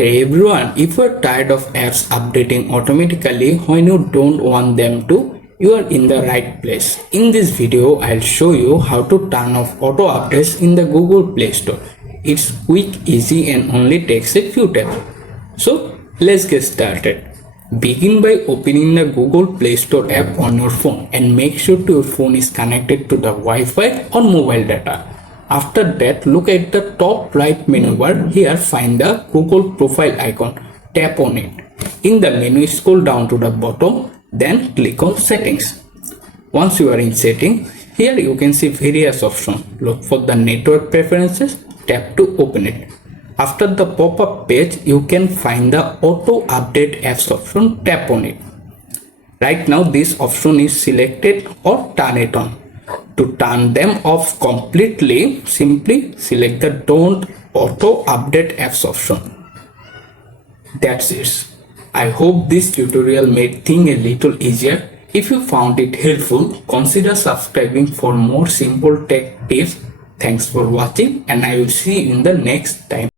Hey everyone, if you are tired of apps updating automatically when you don't want them to, you are in the right place. In this video, I'll show you how to turn off auto updates in the Google Play Store. It's quick, easy and only takes a few taps. So let's get started. Begin by opening the Google Play Store app on your phone and make sure your phone is connected to the Wi-Fi or mobile data. After that, look at the top right menu bar. Here find the Google profile icon. Tap on it. In the menu, scroll down to the bottom, then click on settings. Once you are in settings, here you can see various options. Look for the network preferences, tap to open it. After the pop-up page, you can find the auto update apps option, tap on it. Right now this option is selected or turn it on. To turn them off completely, simply select the Don't Auto Update Apps option. That's it. I hope this tutorial made things a little easier. If you found it helpful, consider subscribing for more simple tech tips. Thanks for watching and I will see you in the next time.